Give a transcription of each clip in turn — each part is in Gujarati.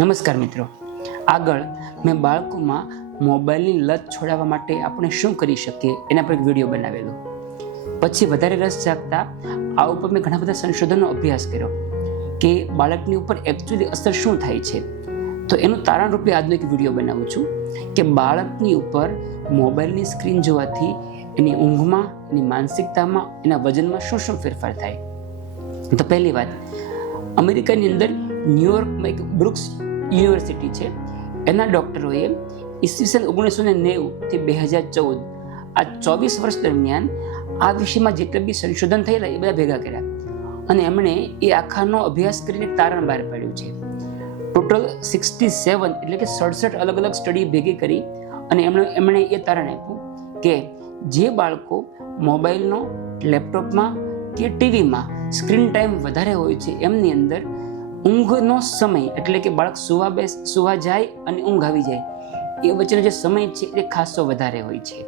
નમસ્કાર મિત્રો, આગળ મેં બાળકોમાં મોબાઈલની લત છોડાવવા માટે આપણે શું કરી શકીએ એના પર એક વિડીયો બનાવેલો. પછી વધારે રસ જાગતા આ ઉપર મેં ઘણા બધા સંશોધનનો અભ્યાસ કર્યો કે બાળકની ઉપર એકચ્યુઅલી અસર શું થાય છે. તો એનું તારણ રૂપે આજનો એક વિડીયો બનાવું છું કે બાળકની ઉપર મોબાઈલની સ્ક્રીન જોવાથી એની ઊંઘમાં, એની માનસિકતામાં, એના વજનમાં શું શું ફેરફાર થાય. તો પહેલી વાત, અમેરિકાની અંદર ન્યુયોર્કમાં એક બ્રુક્સ યુનિવર્સિટી છે, એના ડૉક્ટરોએ ઈસવીસન 1990 થી 2014 આ 24 વર્ષ દરમિયાન આ વિષયમાં જેટલા બી સંશોધન થયેલા એ બધા ભેગા કર્યા અને એમણે એ આખાનો અભ્યાસ કરીને તારણ બહાર પાડ્યું છે. ટોટલ 67 એટલે કે 67 અલગ અલગ સ્ટડી ભેગી કરી અને એમણે એ તારણ આપ્યું કે જે બાળકો મોબાઈલનો, લેપટોપમાં કે ટીવીમાં સ્ક્રીન ટાઈમ વધારે હોય છે એમની અંદર ઊંઘનો સમય એટલે કે બાળક સુવા જાય અને ઊંઘ આવી જાય એ વચ્ચેનો જે સમય છે એ ખાસો વધારે હોય છે.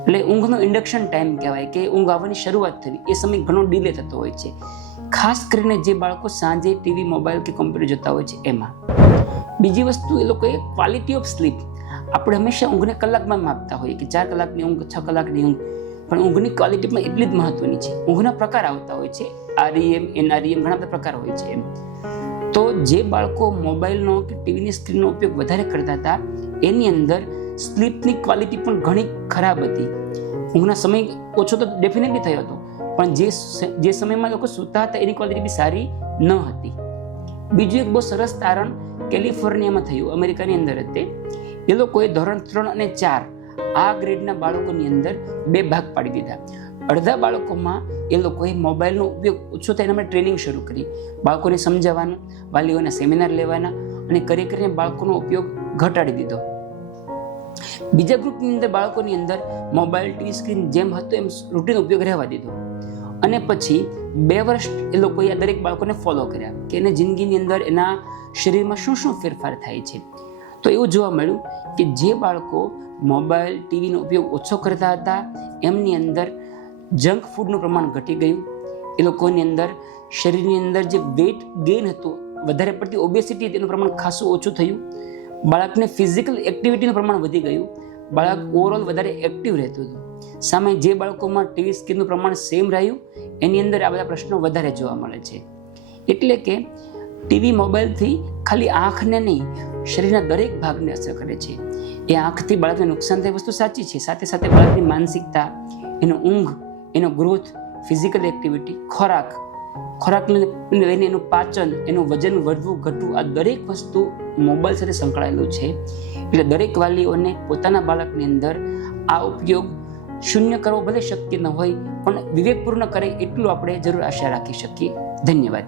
એટલે ઊંઘનો ઇન્ડક્શન ટાઈમ કહેવાય કે ઊંઘ આવવાની શરૂઆત થવી એ સમય ઘણો ડિલે થતો હોય છે, ખાસ કરીને જે બાળકો સાંજે ટીવી, મોબાઈલ કે કોમ્પ્યુટર જોતા હોય છે એમાં. બીજી વસ્તુ, એ લોકોએ ક્વોલિટી ઓફ સ્લીપ, આપણે હંમેશા ઊંઘને કલાકમાં માપતા હોઈએ કે 4 કલાકની ઊંઘ, 6 કલાકની ઊંઘ, પણ ઊંઘની ક્વોલિટી પણ એટલી જ મહત્વની છે. ઊંઘના પ્રકાર આવતા હોય છે, REM, NREM, ઘણા બધા પ્રકાર હોય છે એમ. તો જે બાળકો મોબાઈલનો કે ટીવીની સ્ક્રીનનો ઉપયોગ વધારે કરતા હતા એની અંદર સ્લીપની ક્વોલિટી પણ ઘણી ખરાબ હતી. ઊંઘના સમય ઓછો તો ડેફિનેટલી થયો હતો, પણ જે સમયમાં લોકો સૂતા હતા એની ક્વોલિટી બી સારી ન હતી. બીજું એક બહુ સરસ તારણ કેલિફોર્નિયામાં થયું, અમેરિકાની અંદર હતી. એ લોકોએ ધોરણ 3 અને 4 આ ગ્રેડના બાળકોની અંદર 2 ભાગ પાડી દીધા. અડધા બાળકોમાં એ લોકોએ મોબાઈલનો ઉપયોગ ઓછો થાય એના માટે ટ્રેનિંગ શરૂ કરી, બાળકોને સમજાવવાનું, વાલીઓના સેમિનાર લેવાના અને કરીને બાળકોનો ઉપયોગ ઘટાડી દીધો. બીજા ગ્રુપની અંદર બાળકોની અંદર મોબાઈલ, ટીવી સ્ક્રીન જેમ હતો એમ રૂટીન ઉપયોગ રહેવા દીધો અને પછી 2 વર્ષ એ લોકોએ આ દરેક બાળકોને ફોલો કર્યા કે એને જિંદગીની અંદર એના શરીરમાં શું શું ફેરફાર થાય છે. તો એવું જોવા મળ્યું કે જે બાળકો મોબાઈલ, ટીવીનો ઉપયોગ ઓછો કરતા હતા એમની અંદર જંક ફૂડનું પ્રમાણ ઘટી ગયું, એ લોકોની અંદર શરીરની અંદર જે વેઇટ ગેઇન હતું, વધારે પડતી ઓબેસિટી હતી, એનું પ્રમાણ ખાસું ઓછું થયું. બાળકને ફિઝિકલ એક્ટિવિટીનું પ્રમાણ વધી ગયું, બાળક ઓવરઓલ વધારે એક્ટિવ રહેતું હતું. સામે જે બાળકોમાં ટીવી સ્ક્રીનનું પ્રમાણ સેમ રહ્યું એની અંદર આ બધા પ્રશ્નો વધારે જોવા મળે છે. એટલે કે ટીવી, મોબાઈલથી ખાલી આંખને નહીં, શરીરના દરેક ભાગને અસર કરે છે. એ આંખથી બાળકને નુકસાન થાય વસ્તુ સાચી છે, સાથે સાથે બાળકની માનસિકતા, એનો ઊંઘ, એનો ગ્રોથ, ફિઝિકલ એક્ટિવિટી, ખોરાકને લઈને એનું પાચન, એનું વજન વધવું ઘટવું, આ દરેક વસ્તુ મોબાઈલ સાથે સંકળાયેલું છે. એટલે દરેક વાલીઓને પોતાના બાળકની અંદર આ ઉપયોગ શૂન્ય કરવો ભલે શક્ય ન હોય પણ વિવેકપૂર્ણ કરે એટલું આપણે જરૂર આશા રાખી શકીએ. ધન્યવાદ.